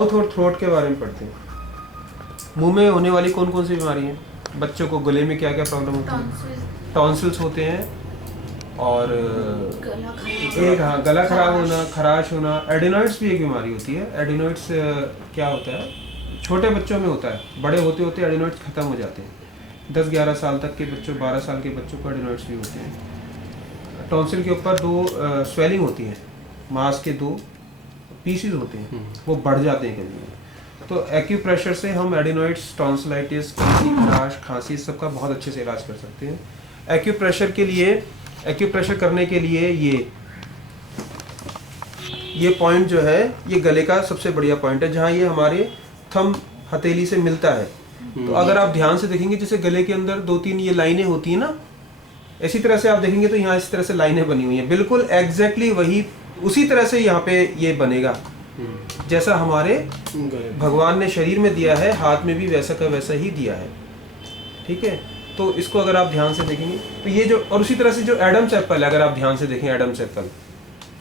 Mouth और throat के बारे में पढ़ते हैं। मुंह में होने वाली कौन कौन सी बीमारी हैं? बच्चों को गले में क्या क्या प्रॉब्लम होती है? टॉन्सिल्स होते हैं और गला खराब होना, खराश होना। एडिनॉइड्स भी एक बीमारी होती है। एडिनॉइड्स क्या होता है? छोटे बच्चों में होता है, बड़े होते होते एडिनॉइड्स खत्म हो जाते हैं। 10-11 साल तक के बच्चों, 12 साल के बच्चों को एडिनॉइड्स भी होते हैं। टॉन्सिल के ऊपर दो स्वेलिंग होती है, मांस के दो पीसेस होते हैं, वो बढ़ जाते हैं कभी। तो एक्यूप्रेशर से हम एडिनॉइड्स, टॉन्सिलाइटिस, खराश, खांसी सबका बहुत अच्छे से इलाज कर सकते हैं। एक्यूप्रेशर करने के लिए ये पॉइंट जो है, ये गले का सबसे बढ़िया पॉइंट है, जहाँ ये हमारे थंब हथेली से मिलता है। तो अगर आप ध्यान से देखेंगे, जैसे गले के अंदर 2-3 ये लाइनें होती हैं ना, इसी तरह से आप देखेंगे तो यहाँ इस तरह से लाइनें बनी हुई हैं, बिल्कुल एग्जैक्टली वही उसी तरह से यहाँ पे ये बनेगा, जैसा हमारे भगवान ने शरीर में दिया है, हाथ में भी वैसा का वैसा ही दिया है। ठीक है, तो इसको अगर आप ध्यान से देखेंगे तो ये जो, और उसी तरह से जो एडम्स एप्पल है, अगर आप ध्यान से देखें एडम्स एप्पल,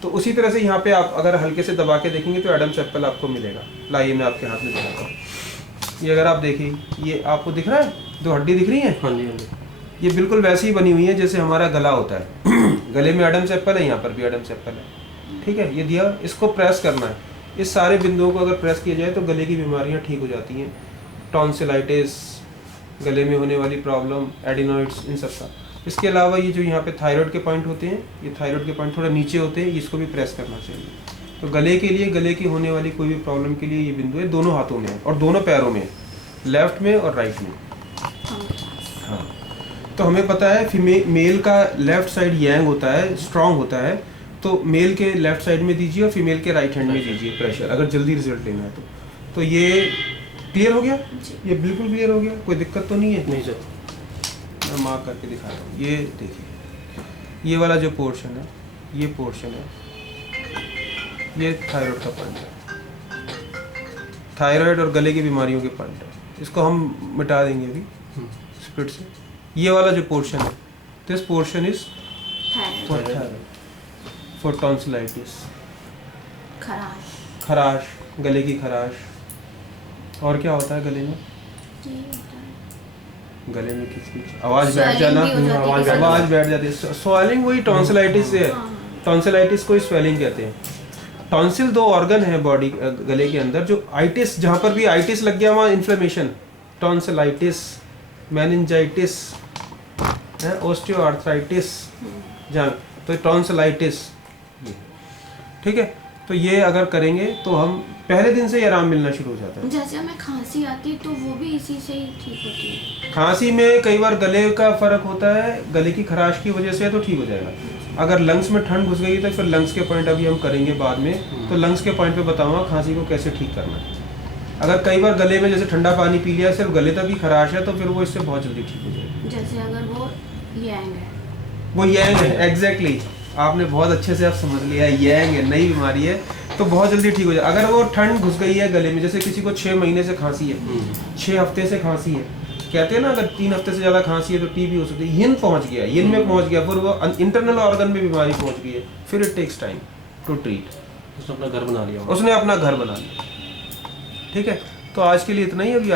तो उसी तरह से यहाँ पे आप अगर हल्के से दबा के देखेंगे तो एडम्स एप्पल आपको मिलेगा। लाइए मैं आपके हाथ में दिखाता हूँ। ये अगर आप देखिए, ये आपको दिख रहा है, दो हड्डी दिख रही है। हाँ जी, हाँ जी। ये बिल्कुल वैसी ही बनी हुई है जैसे हमारा गला होता है। गले में एडम्स एप्पल है, यहाँ पर भी एडम्स एप्पल है। ठीक है, ये दिया, इसको प्रेस करना है। इस सारे बिंदुओं को अगर प्रेस किया जाए तो गले की बीमारियाँ ठीक हो जाती हैं। टॉन्सिलाइटिस, गले में होने वाली प्रॉब्लम, एडिनॉइड्स, इन सब का। इसके अलावा ये जो यहाँ पे थायराइड के पॉइंट होते हैं, ये थायराइड के पॉइंट थोड़ा नीचे होते हैं, इसको भी प्रेस करना चाहिए। तो गले के लिए, गले की होने वाली कोई भी प्रॉब्लम के लिए ये बिंदु है, दोनों हाथों में है और दोनों पैरों में है, लेफ्ट में और राइट में। हाँ, तो हमें पता है मेल का लेफ्ट साइड यांग होता है, स्ट्रांग होता है, तो मेल के लेफ्ट साइड में दीजिए और फीमेल के राइट हैंड में दीजिए प्रेशर, अगर जल्दी रिजल्ट लेना है तो ये क्लियर हो गया? ये बिल्कुल क्लियर हो गया, कोई दिक्कत तो नहीं है? नहीं सर। मैं मार्क करके दिखा रहा हूँ। ये देखिए, ये वाला जो पोर्शन है, ये पोर्शन है, ये थायराइड का पॉइंट है। थायराइड और गले की बीमारियों के पॉइंट है, इसको हम मिटा देंगे अभी स्पिरिट से। ये वाला जो पोर्शन है, this portion is for thyroid, for tonsillitis, खराश, गले की खराश। और क्या होता है गले में? गले में किच-किच, आवाज बैठ जाना, आवाज बैठ जाती है। स्वेलिंग वही टॉन्सिलाइटिस से है। टॉन्सिलाइटिस को स्वेलिंग कहते हैं। टॉन्सिल दो ऑर्गन है बॉडी, गले के अंदर, जो आइटिस, जहाँ पर भी आइटिस लग गया वहाँ इन्फ्लेमेशन, टॉन्सिलाइटिस, मेनिंजाइटिस, ऑस्टियोआर्थराइटिस, जहाँ तो टॉन्सिलाइटिस। ठीक है, तो ये अगर करेंगे तो हम पहले दिन से ही आराम मिलना शुरू हो जाता है। जैसे हमें खांसी आती है तो वो भी इसी से ही ठीक होती है। खांसी में कई बार गले का फर्क होता है, गले की खराश की वजह से तो ठीक हो जाएगा। अगर लंग्स में ठंड घुस गई तो फिर लंग्स के पॉइंट अभी हम करेंगे बाद में, तो लंग्स के पॉइंट पे बताऊंगा खांसी को कैसे ठीक करना है। अगर कई बार गले में जैसे ठंडा पानी पी लिया, सिर्फ गले तक ही खराश है, तो फिर वो इससे बहुत जल्दी ठीक हो जाएगी। जैसे अगर वो यांग है, वो यांग है, एग्जैक्टली, आपने बहुत अच्छे से आप समझ लिया, यांग है, नई बीमारी है, तो बहुत जल्दी ठीक हो जाए। अगर वो ठंड घुस गई है गले में, जैसे किसी को 6 महीने से खांसी है, 6 हफ्ते से खांसी है, कहते हैं ना अगर 3 हफ्ते से ज़्यादा खांसी है तो टीबी हो सकती है। यिन पहुंच गया, यिन में पहुंच गया, फिर वो इंटरनल ऑर्गन में बीमारी पहुंच गई है, फिर it takes time to treat. उसने अपना घर बना लिया। उसने अपना घर बना लिया। ठीक है, तो आज के लिए इतना ही। अभी